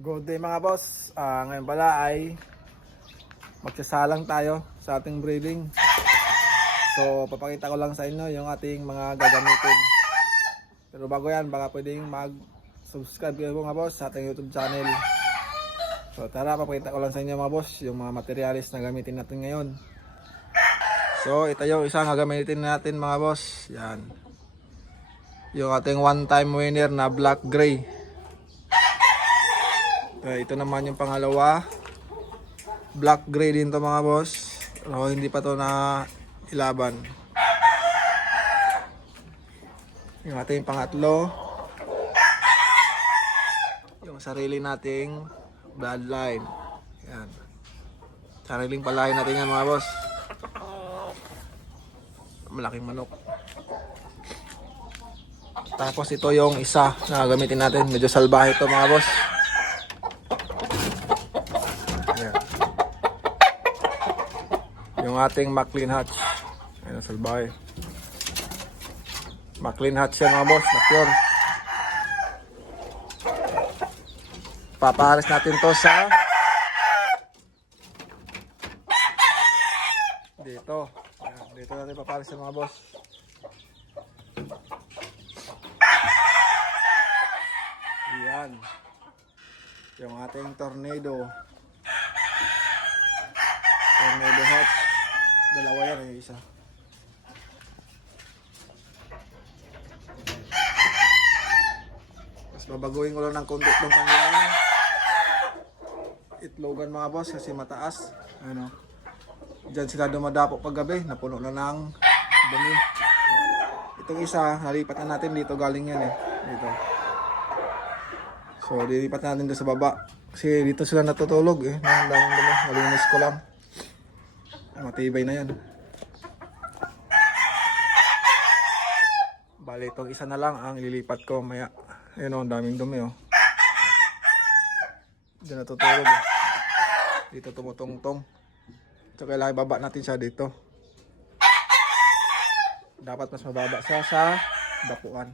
Good day mga boss. Ngayon pala ay magsasalang tayo sa ating breeding. So papakita ko lang sa inyo yung ating mga gagamitin. Pero bago yan, baka pwedeng mag-subscribe kayo mga boss sa ating YouTube channel. So tara, papakita ko lang sa inyo mga boss yung mga materialis na gamitin natin ngayon. So ito yung isang gagamitin natin mga boss. Yan, yung ating one time winner na black gray. Ito naman yung pangalawa, black gray din to mga boss. So, hindi pa to na ilaban. Yung ating pangatlo, yung sarili nating bloodline. Yan, sariling palahin natin yan mga boss. Malaking manok. Tapos ito yung isa na gamitin natin, medyo salbahe ito mga boss. Yung ating Maclean Hatch. Ayan, salbahe. Maclean Hatch yan mga boss, na pure. Papahalis natin to sa dito. Ayan, dito natin papahalis yan mga boss. Ayan, yung ating Tornado Hatch. Dalawa yan, yung isa. Mas babaguhin ko lang ng konti itong kanilang itlogan mga boss kasi mataas. Ano, dyan sila dumadapo pag gabi, napuno na ng dumi. Itong isa, nalipat na natin dito, galing yan dito. So dilipat natin dito sa baba kasi dito sila natutulog ang daming dumi, malinis ko lang. Matibay na yan. Bali itong isa na lang ang ililipat ko maya. Ayun daming dumi Diyan natutulog Dito tumutungtong. So kailangan ibaba natin siya dito. Dapat mas mababa siya sa dapuan.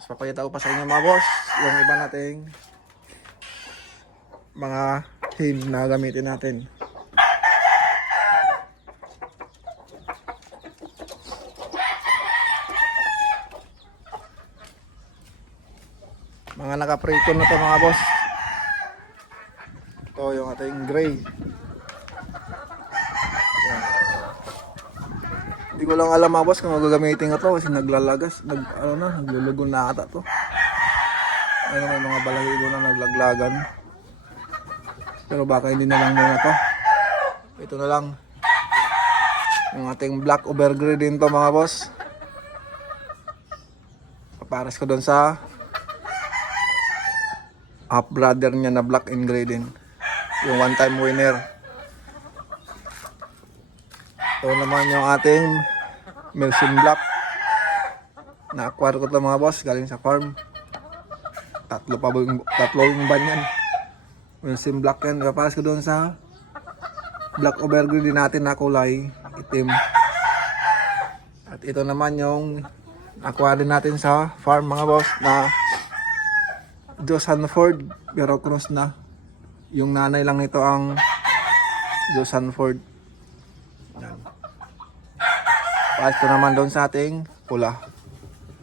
Mas papakita ko pa sa inyo mga boss yung iba nating mga hen na gamitin natin. Mga naka-pre-con na to mga boss. Ito yung ating gray. Yan. Hindi ko lang alam mga boss kung gagamitin ko to kasi naglalagas, naglulugon na ata to. Ayun, may mga balahibo na naglaglagan. Pero baka hindi na lang muna to. Ito na lang. Yung ating black overgrey din to mga boss. Papares ko doon sa half brother niya na black and gray din. Yung one time winner. Ito naman yung ating Melsin Black. Na-acquire ko ito mga boss, galing sa farm. Tatlo yung ban yan. Melsin Black yan. Papares ko doon sa black overgrey din natin na kulay itim. At ito naman yung acquire din natin sa farm mga boss na Joe Sanford, pero cross na. Yung nanay lang nito ang Joe Sanford. Paas ko naman doon sa ating pula.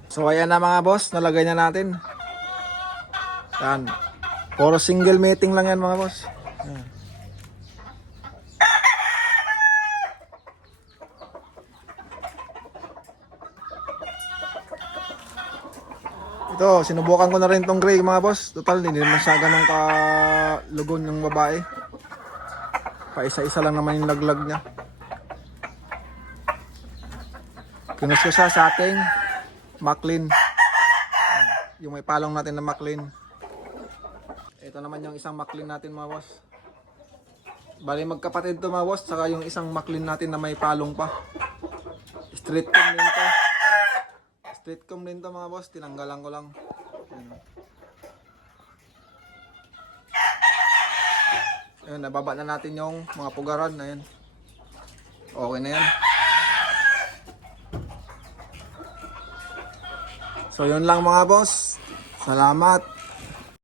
So ayan na mga boss, nalagay na natin. Yan. Puro single mating lang yan mga boss. Yan. Ito, sinubukan ko na rin tong gray mga boss. Total, hindi naman siya ganun kalugon yung babae. Paisa-isa lang naman yung laglag niya. Pinus ko siya sa ating Maclean. Yung may palong natin na Maclean. Ito naman yung isang Maclean natin mga boss. Bali magkapatid to mga boss. Saka yung isang Maclean natin na may palong pa. Street comb din to. Street comb din to mga boss, tinanggalan ko lang. Ayun, nababa na natin yung mga pugaran na yan. Okay na yan. So yun lang mga boss. Salamat.